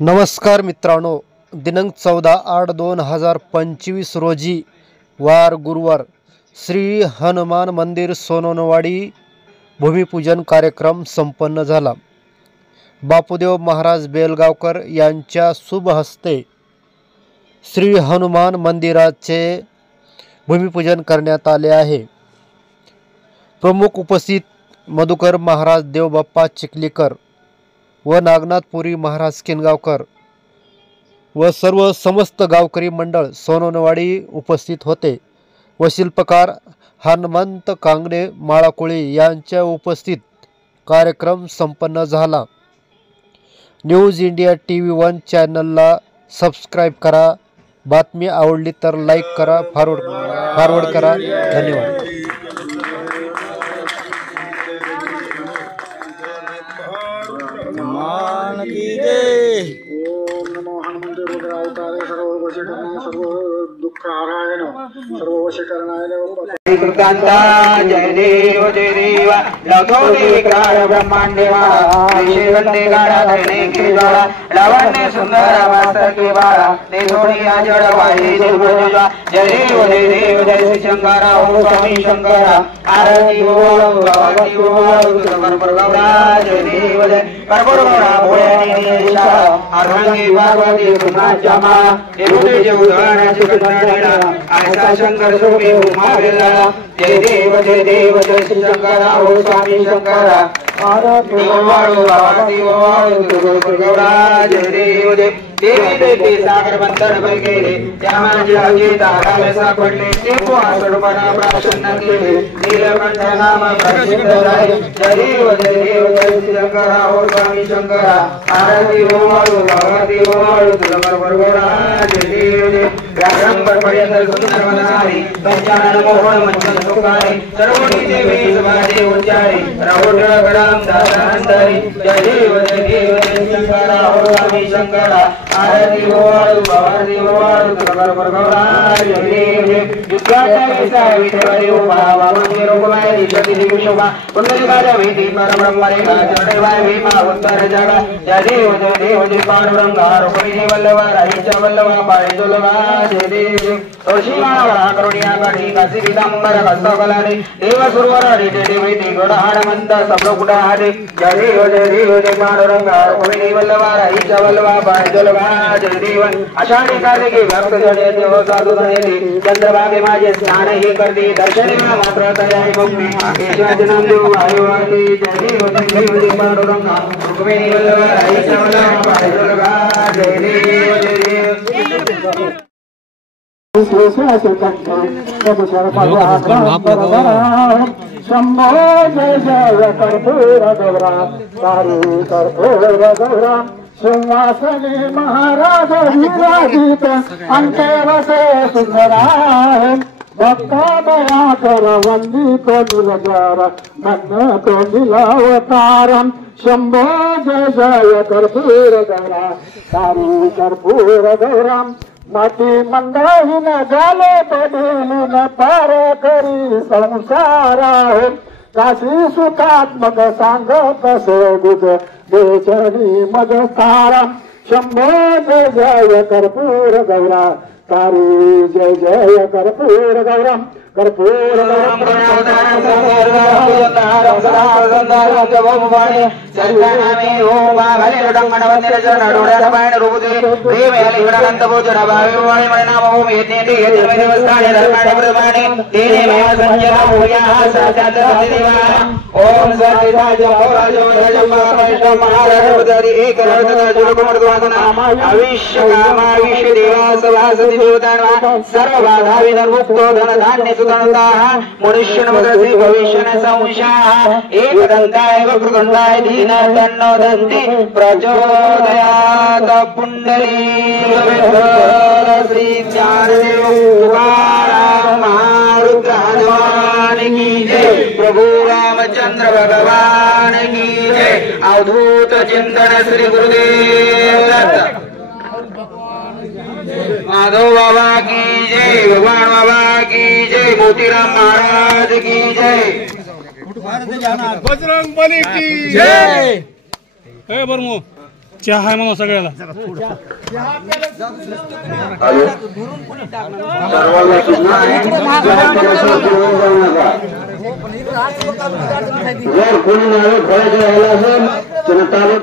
नमस्कार मित्रांनो, दिनांक 14/8/2025 रोजी वार गुरुवार श्री हनुमान मंदिर सोनवणवाडी भूमिपूजन कार्यक्रम संपन्न झाला। बापूदेव महाराज बेलगावकर यांच्या शुभ हस्ते श्री हनुमान मंदिराचे भूमिपूजन करण्यात आले आहे। प्रमुख उपस्थित मधुकर महाराज देवबाप्पा चिखलीकर व नागनाथपुरी महाराज किनगावकर व सर्व समस्त गावकरी मंडळ सोनवणवाडी उपस्थित होते व शिल्पकार हनुमंत कांगणे माळाकुळी यांच्या उपस्थित कार्यक्रम संपन्न झाला। न्यूज इंडिया TV 1 चॅनलला सबस्क्राइब करा। बातमी आवडली तर लाईक करा, फॉरवर्ड करा। धन्यवाद। ओम नमो हनुमते रुद्रावतारे सर्ववशीकरणाय सर्वदुःखहाराय सर्ववशीकरणाय कृतांता जय देव लघो विकार ब्रह्मांडेवा वंदे गाढ़ा धरने की ज्वाला लावण्य सुंदर मास्तर की बाला ते थोड़ी आजड़ वाली दुर्गुजा जय देव जय श्री शंकरा ओम स्वामी शंकरा आरती बोलो भगवती बोलो कर्पूर गौरा जय देव जय कर्पूर गौरा भोले निशा अर्धांगी पार्वती कृष्णाचमा एवढे जे उदाहरण सुंदरला ऐसा शंकर सोमी उमावेला जय देव जय श्री शंकरा ओम स्वामी शंकरा आरती बोलो भगवती बोलो कर्पूर गौरा जय देव जय देवी देवी सागर बंधन भर गेले त्यामांचे अजित आगावे सापडले ते स्वरूपना प्रसन्न केले नीलकंठ नाम प्रसिद्ध राहिले जय देव जय श्री शंकरा ओम स्वामी शंकरा आरती बोलो भगवती बोलो कर्पूर गौरा जय देव जय व्याघ्रंबर पर्यंत सुंदर वनारी पंचानन मोहन मंचन सुखारी सर्वोणी देवी सभाजे उच्चारी रघुट गडाम दासांतरी जय देव जय शंकरा ओम स्वामी शंकरा आरती बोलो भगवती बोलो कर्पूर गौरा जय देव जय विद्याचा विसा विठेवरी उभावा मंदिर उभाय जगती दिवशोभा पुंडलिकाच्या भीती परब्रह्म रेखा चढवाय भीमा उत्तर जगा जय देव पांडुरंगा रुक्मिणी वल्लभा राहीच्या वल्लभा पाळीजोलभा जय देव तुळशी माळा करुणिया काठी काशी पीतांबर हस्तकलाने देव सुरवर रेटे भीती गोडहाड मंत सबकुटा हाते जय देव पांडुरंगा रुक्मिणी वल्लभा राहीच्या वल्लभा पाळीजोलभा जय देव आषाढी कार्तिकी भक्त जडे देव साधू धनेली चंद्रभागे माझे स्नान ही करते दर्शनी मात्र तयारी भक्ती केशवाचे नाम देव वायुवादी जय देव पांडुरंगा रुक्मिणी वल्लभा राहीच्या वल्लभा पाळीजोलभा जय देव शंभो जय जय कर्पूर गौरा तारी कर्पूर गौरा सिंहासने महाराज विराजित अंते वसे सुंदराय भक्ता दया कर वंदित निलजार धन्य तो नीलावतारम शंभो जय जय कर्पूर गौरा तारी कर्पूर गौरा माती मंदाहीन झाले पडीन पार करी संसारा काशी सुखात्मक सांगत सोगुज देशनी मग तारा शंभो जय जय कर्पूर गौरा तारी जय जय कर्पूर गौरा कर्पूर सर्व बाधा विनिर्मुक्तो धन धान्य मनुष्य भविष्य एक दंताय वक्रदंताय दीन तन्नो दन्ति प्रचोदयात् पुंडली श्री ज्ञानदेव तुकाराम महारुद्र हनुमान की जय प्रभु रामचंद्र भगवान की जय अवधूत चिंतन श्री गुरुदेव दत्त माधव बाबा की जय भगवान बाबा की जय मोतीराम महाराज की जय बजरंग बली की जय। हे बरमो चहा आहे म्हणून सगळ्याला सर्वांना सूचना आहे जर कोणी नावे फळाचे राहिला असेल तर